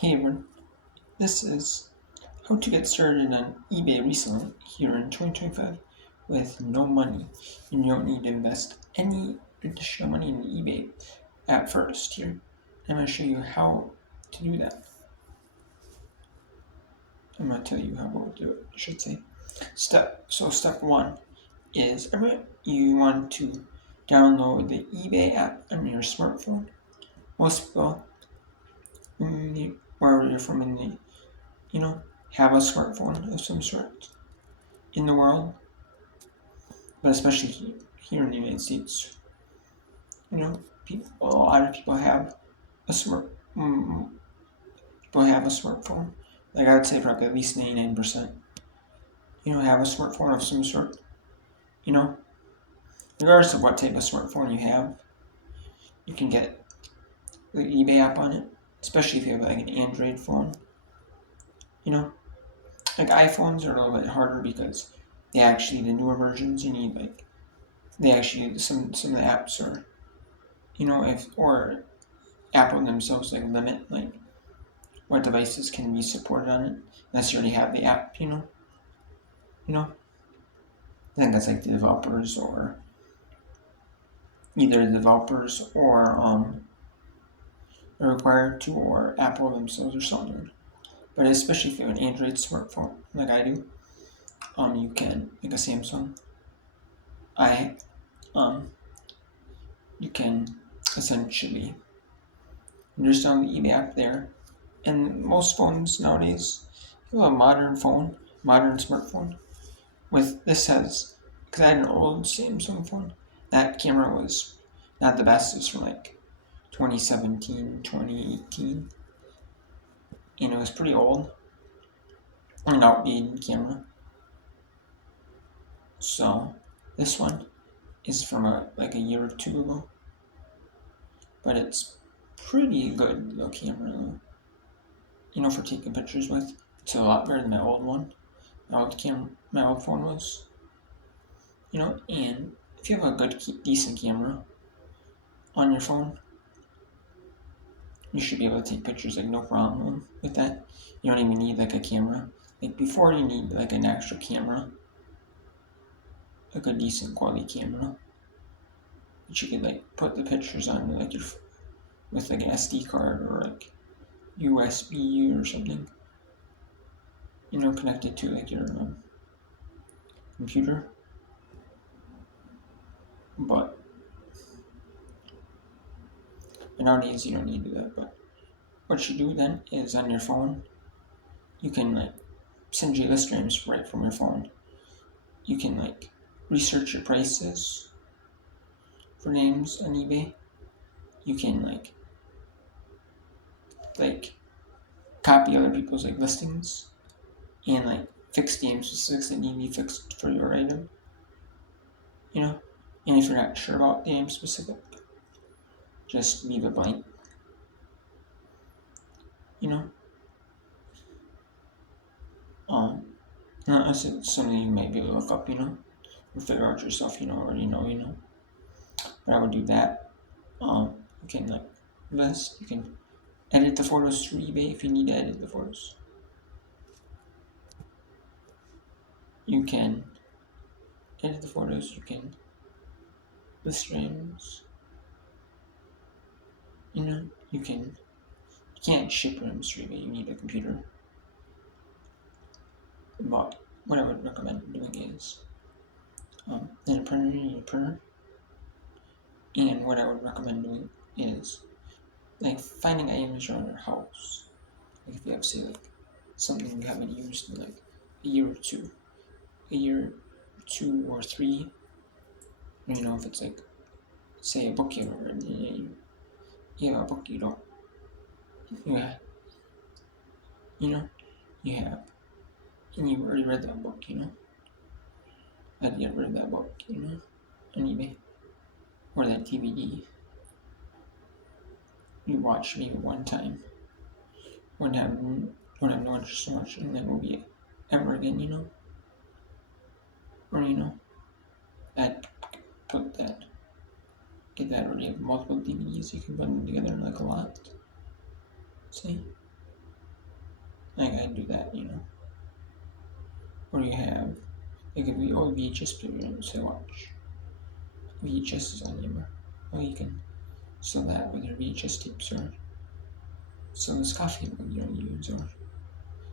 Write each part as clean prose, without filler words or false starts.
Hey everyone, this is how to get started on eBay recently here in 2025 with no money. And you don't need to invest any additional money in eBay at first here. I'm going to show you how to do that. I'm going to tell you how we'll do it, I should say. Step one is you want to download the eBay app on your smartphone. Most people, wherever you're from in the, have a smartphone of some sort in the world, but especially here in the United States, a lot of people have a people have a smartphone. Like I would say, probably at least 99%. Have a smartphone of some sort. You know, regardless of what type of smartphone you have, you can get the eBay app on it. Especially if you have like an Android phone. You know, like iPhones are a little bit harder because the newer versions you need some of the apps are if or Apple themselves like limit like what devices can be supported on it unless you already have the app. You know. I think that's like the developers or either the developers or are required to or Apple themselves or something. But especially if you have an Android smartphone like I do, you can like a Samsung. I you can essentially understand the eBay app there. And most phones nowadays, if you have a modern smartphone, with this has because I had an old Samsung phone. That camera was not the best. It was from like 2017, 2018, and it was pretty old, an outdated camera. So this one is from like a year or two ago, but it's pretty good little camera. For taking pictures with. It's a lot better than my old one. My old phone was. And if you have a good, decent camera on your phone, you should be able to take pictures like no problem with that. You don't even need like a camera. Like before, you need like an actual camera, like a decent quality camera, that you could like put the pictures on like your with like an SD card or like USB or something. Connected to like your computer. But nowadays you don't need that. But what you do then is on your phone, you can like send you list streams right from your phone. You can like research your prices for names on eBay. You can like copy other people's like listings and like fix name specifics that need to be fixed for your item. And if you're not sure about the name specific, just leave it blank. You know, Unless it's something you might be able to look up. Or figure out yourself. Already know. But I would do that. You can like list. You can edit the photos through eBay if you need to edit the photos. You can edit the photos. You can list streams. You can't ship them through eBay. You need a computer. But what I would recommend doing is in a printer, you need a printer. And what I would recommend doing is like finding items around your house. Like if you have say like something you haven't used in like a year or two or three. If it's like say a book you haven't read, you have a book you don't you have, you know you have and you've already read that book. I'd get rid of that book. On eBay or that DVD you watch maybe one time. Wouldn't have no interest so much in that movie ever again. Or I'd put that get that already have multiple DVDs. You can put them together like a lot. See? like I do that, Or you have like if we VHS player, so watch. VHS is on Yammer. Or you can sell that with your VHS tapes or sell this coffee mug you don't use or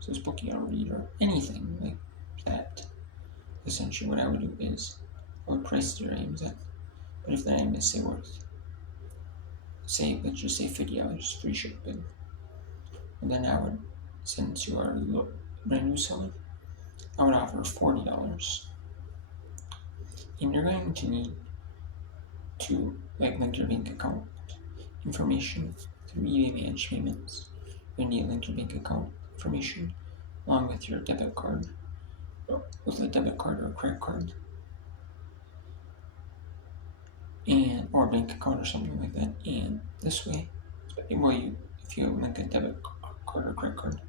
so this book you don't read or anything like that. Essentially what I would do is I would price your items at. But if the item is say let's just say $50 free shipping, and then I would, since you are a brand new seller, I would offer $40. And you're going to need to link your bank account information through eBay Managed Payments. You need to link your bank account information along with your debit card, with a debit card or a credit card, and or a bank account or something like that. And this way, if you link a debit card or credit card,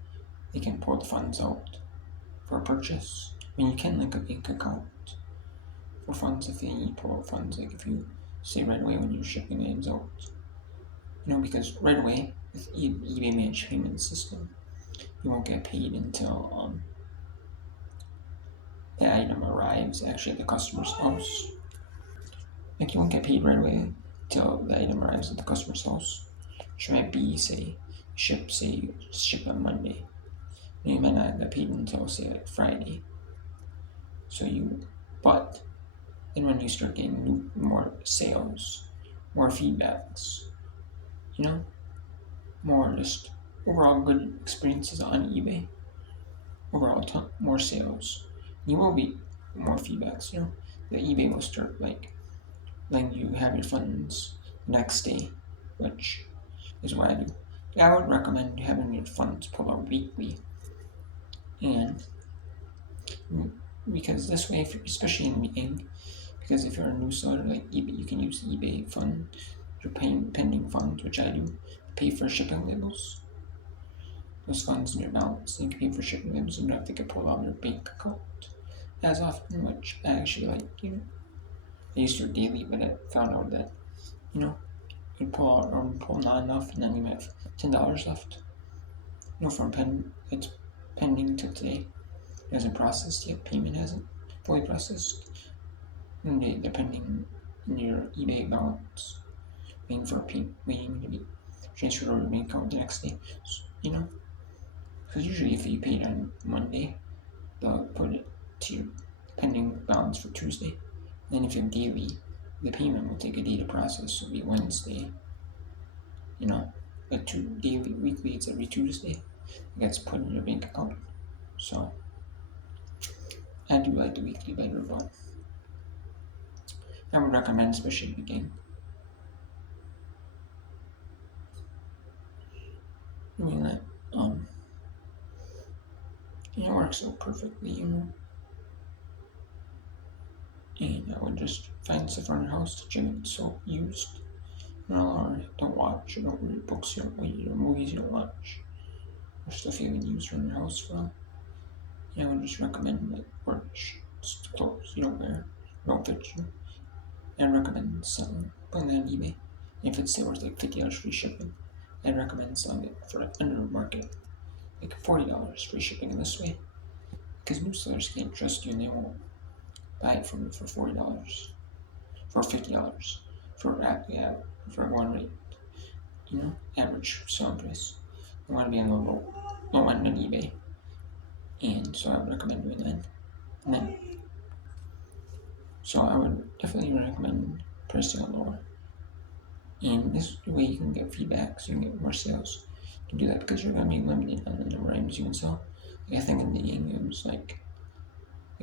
they can pull the funds out for a purchase. I mean, you can link a bank account for funds if they need to pull out funds, like if you say right away when you're shipping items out. Because right away with eBay Managed Payment System, you won't get paid until the item arrives actually at the customer's house. Like you won't get paid right away until the item arrives at the customer's house, which might be ship on Monday. And you might not get paid until say Friday. But then when you start getting more sales, more feedbacks, more just overall good experiences on eBay, overall more sales, you will be more feedbacks. The eBay will start letting you have your funds the next day, which is what I do. I would recommend having your funds pulled out weekly, and because this way, especially in the beginning, because if you're a new seller like eBay, you can use eBay fund, your pending funds, which I do, to pay for shipping labels. Those funds in your balance, and you can pay for shipping labels and you don't have to get pulled out of your bank account as often, which I actually like. I used to do it daily, but I found out that you pull out or pull not enough, and then you have $10 left. From it's pending till today. It hasn't processed yet. Payment hasn't fully processed. And they're pending in your eBay balance, waiting to be transferred over to your bank account the next day. Because usually if you paid on Monday, they'll put it to your pending balance for Tuesday. Then if you're daily, the payment will take a day to process, so it'll be Wednesday. But weekly, it's every Tuesday. It gets put in your bank account. So I do like the weekly better, but I would recommend, especially in the beginning. That it works out perfectly, And I would just find stuff around your house to check it so used. Or don't watch, or don't read books you don't read, or movies you don't watch, or stuff you haven't used around your house for a while. I would just recommend clothes you don't wear, don't fit you. I'd recommend putting that on eBay. If it's say worth $50 free shipping, I'd recommend selling it for under market, $40 free shipping in this way. Because new sellers can't trust you and they won't buy it from you for $40, for $50, for one rate, average selling price. They want to be on the low end on eBay, and so I would recommend doing that. So I would definitely recommend pricing it lower. And this way you can get feedback, so you can get more sales. You can do that because you're going to be limited on the number of items you can sell. I think in the beginning it was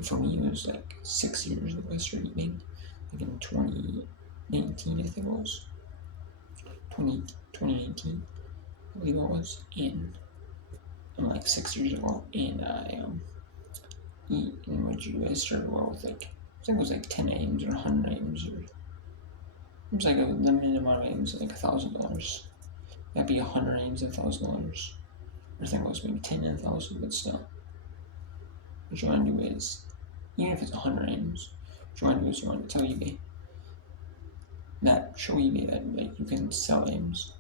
for me it was 6 years that I started eating. In 2019, I think it was. 2019, I believe it was. And 6 years ago, and I I started with I think it was 10 items or 100 items, or it was a limited amount of items, $1,000. That'd be 100 items at $1,000. I think it was maybe 10 and 1,000, but still. What you want to do is, even if it's 100 items, what you want to do is you want to tell eBay show eBay that you can sell items.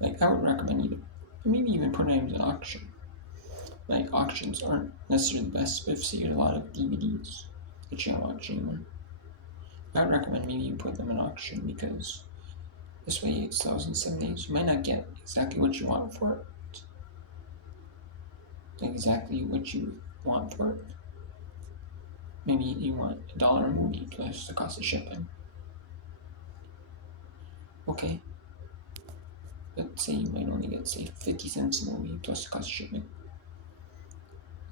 I would recommend maybe even put items in auction. like auctions aren't necessarily the best, but if say you had a lot of DVDs that you're watching, I would recommend maybe you put them in auction because this way it sells in 7 days. You might not get exactly what you want for it. Like exactly what you want for it. Maybe you want $1 a movie plus the cost of shipping. Okay. But say you might only get say 50 cents a movie plus the cost of shipping.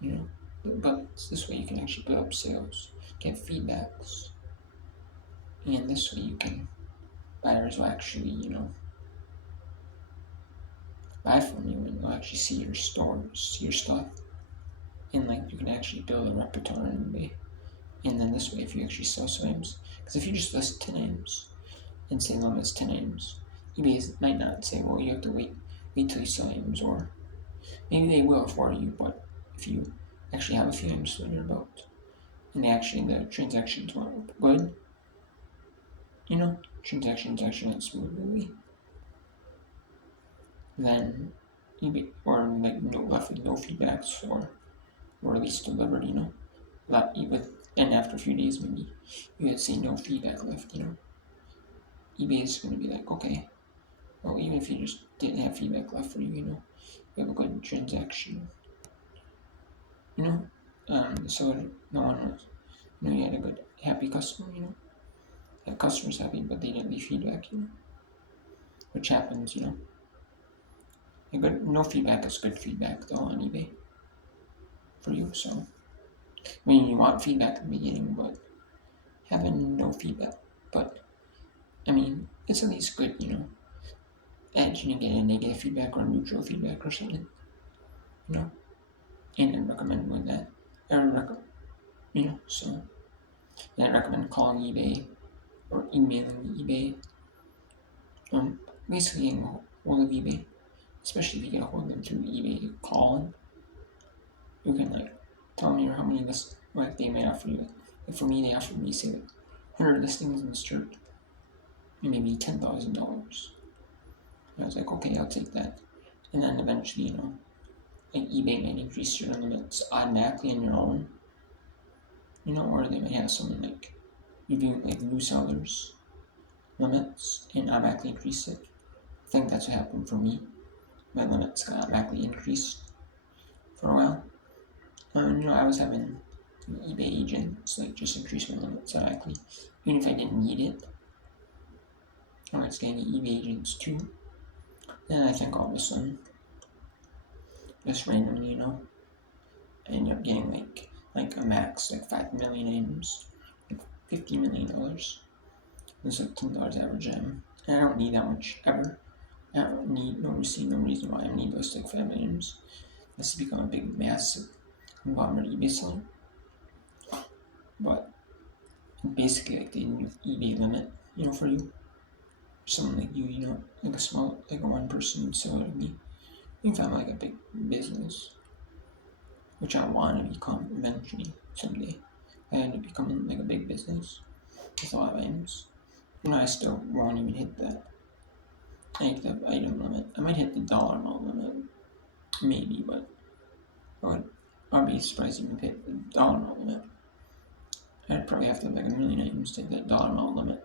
You know? But this way you can actually build up sales, get feedbacks. And this way you can buyers will actually, buy from you and they'll actually see your stores, see your stuff. And like you can actually build a repertoire on eBay. And then this way if you actually sell some items, because if you just list 10 items and say limits 10 items, eBay might not say, well, you have to wait till you sell items, or maybe they will for you, but if you actually have a few items under your belt and the transactions went good, transactions actually went smoothly, then eBay, or like left with no feedbacks, or at least delivered, and after a few days maybe you would say no feedback left, eBay is going to be like, okay, well, even if you just didn't have feedback left for you, you have a good transaction, so no one was, you had a good, happy customer, that customer's happy, but they didn't leave feedback, which happens, no feedback is good feedback though on eBay for you, so, I mean, you want feedback in the beginning, but having no feedback, but, I mean, it's at least good, that you didn't get a negative feedback or neutral feedback or something, and I recommend doing that, so, and I recommend calling eBay or emailing eBay, basically getting a hold of eBay, especially if you get a hold of them through eBay calling, you can tell me how many they may offer you. Like for me, they offered me say 100 listings in this church, and maybe $10,000. I was like, okay, I'll take that. And then eventually, eBay might increase your limits automatically on your own, or they might have someone review new sellers limits and automatically increase it. I think that's what happened for me. My limits got automatically increased for a while. I was having eBay agents just increase my limits automatically, even if I didn't need it. I was getting eBay agents too. Then I think all of a sudden, just randomly, I ended up getting a max 5 million items, $50 million. It's $10 average item. And I don't need that much ever. I don't need no reason why I need those 5 items. This has become a big, massive conglomerate eBay seller. But basically, the new eBay limit, for you, someone like you, a small, a one person seller like me, you can find a big business, which I want to become eventually, someday. I end up becoming a big business with a lot of items. I still won't even hit that. The item limit. I might hit the dollar amount limit, maybe, but I'd be surprised if you hit the dollar amount limit. I'd probably have to have 1 million items to hit that dollar amount limit,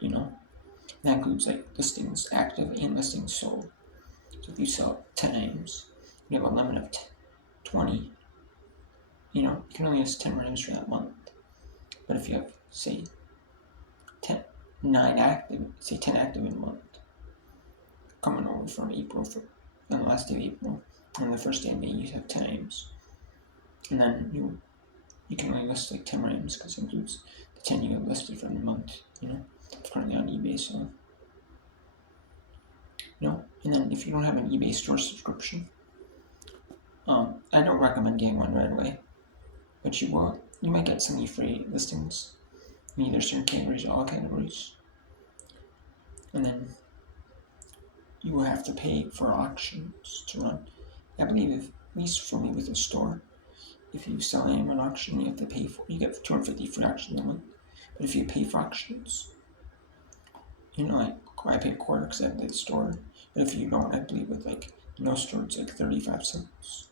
That includes listings active and listings sold. So if you sell 10 items, you have a limit of 20. You can only list 10 items for that month. But if you have, say, 10 active in a month, coming over from April, on the last day of April, and the first day of May, you have 10 items. And then you can only list 10 items because it includes the 10 you have listed from the month, currently on eBay, so. And then if you don't have an eBay store subscription, I don't recommend getting one right away, but you might get some free listings in either certain categories or all categories. And then you will have to pay for auctions to run. I believe, at least for me with a store, if you sell an item on auction, you have to pay for. You get 250 for auctions a month. But if you pay for auctions, I pay a quarter because I have the store. But if you don't, I believe with no store, it's 35 cents.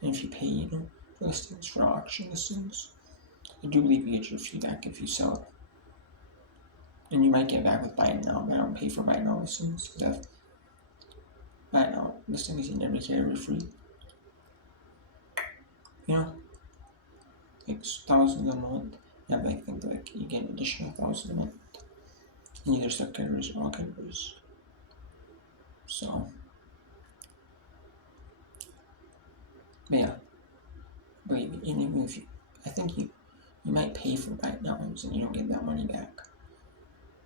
And if you pay, for listings, for auction listings, I do believe you get your fee back if you sell it. And you might get back with buy it now, but I don't pay for buy it now listings because I've buy it now listings you never carry free. Like thousands a month. Yeah, but I think like you get an additional 1,000 a month. And either subcategories or all categories. So, but yeah. But even if I think you might pay for buy it nows and you don't get that money back.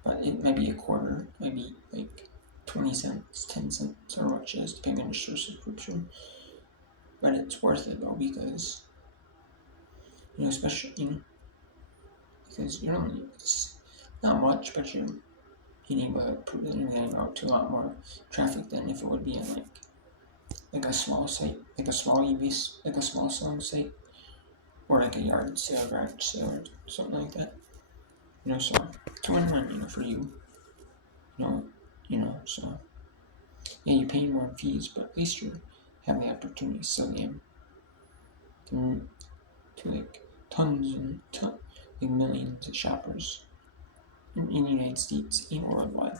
But it might be a quarter, maybe like 20 cents, 10 cents, or much as depending on your subscription. But it's worth it though because, especially, because it's not much, but you're getting out to a lot more traffic than if it would be on like a small site, like a small like a small selling site, or like a yard sale, garage sale, or something like that. So it's a win-win, for you. So yeah, you pay more fees, but at least you have the opportunity to sell them to like tons and like millions of shoppers in the United States and worldwide.